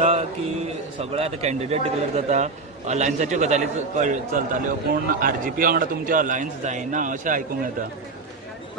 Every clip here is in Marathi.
की सगळे आता कॅन्डिडेट डिक्लेअर जाता अलायन्साच्यो गजाली चलताल्यो पूण आरजीपी वांगडा तुमचे अलायन्स जायना अशें आयकूंक येता।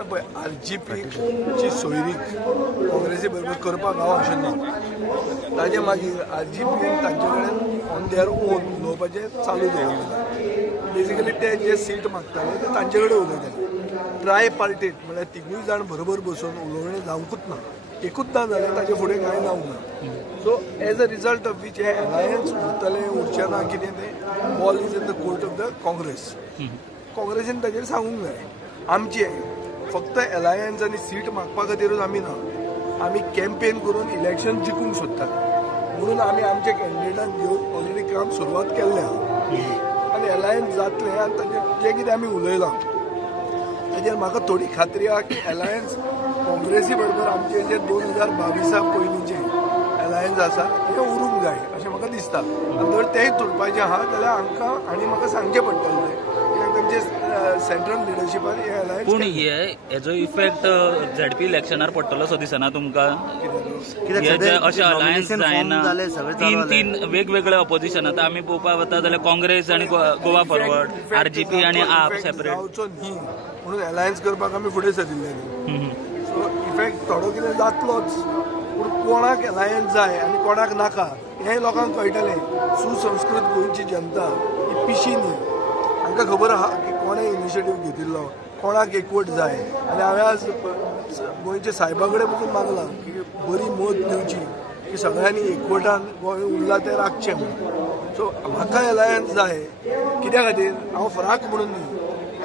पळय आरजीपीची सोयरीक काँग्रेसी बरोबर करपाक हांव अशें ना। ताजे मागीर आरजीपीन तांचे कडेन ऑन देअर ओन उलोवपाचें चालू दवरलें। बेजिकली ते जे सीट मागताले ते तांचे कडेन उलयताले। ट्राय पार्टीट म्हळ्यार तिगूय जाण बरोबर बसून उलोवणी जावंकूच ना। एकूच ना जाल्यार ताचे फुडें कांय जावंक ना। So as a result of which हे अलायन्स उरतलें उरचें ना कितें तें ball is in the court of the Congress. काँग्रेसीन ताचेर सांगूंक जाय आमचे फक्त अलायन्स आनी सीट मागपा खातीरूच आमी ना, आमी कॅम्पेन करून इलेक्शन जिखूंक सोदतात म्हणून आमी आमचे कॅन्डिडेटाक घेवन ऑलरेडी काम सुरवात केल्लें आहा आनी अलायन्स जातलें आनी ताचेर जें कितें आमी उलयलां ताचेर म्हाका थोडी खात्री आहा की अलायन्स काँग्रेसी बरोबर आमचे जे 2022 पयलींचे अलायन्स आसा ते उरूंक जाय अशें म्हाका दिसता। आनी जर तेंय तुटपाचें आहा जाल्यार आमकां आनी म्हाका सांगचें पडटलें कित्याक तांचे सेंट्रल लिडरशिपान हे अलायन्स। पूण हेजो इफेक्ट झेडपी इलेक्शनार पडटलो सो दिसना तुमकां? अशें अलायन्स जायना तीन वेगवेगळे ऑपोजिशन आतां आमी पळोवपाक वता जाल्यार काँग्रेस आनी गोवा फॉरवर्ड आरजीपी आनी आप सेपरेट जावचो न्ही म्हणून अलायन्स करपाक आमी फुडें सरिल्ले न्ही। सो इफेक्ट थोडो कितें जातलोच पूण कोणाक अलायन्स जाय आनी कोणाक नाका हें लोकांक कळटलें। सुसंस्कृत गोंयची जनता ही पिशी न्ही, हांकां खबर आहा की कोणें इनिशिएटीव घेतिल्लो कोणाक एकवट जाय। आनी हांवें आज गोंयचे सायबा कडेन वचून मागलां की बरी मत दिवची की सगळ्यांनी एकवटान गोंय उरलां तें राखचें म्हणून। सो म्हाका अलायन्स जाय कित्या खातीर हांव फराक म्हणून न्ही,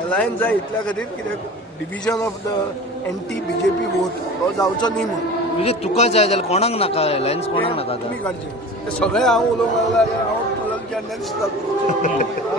अलायन्स जाय इतल्या खातीर कित्याक division of the anti BJP vote हो जावचो न्ही म्हणून। म्हणजे तुका जाय जाल्यार कोणाक नाका अलायन्स कोणाक नाका तुमी काडचे ते सगळे हांव उलोवंक लागला हांव जर्नलिस्ट जातलो।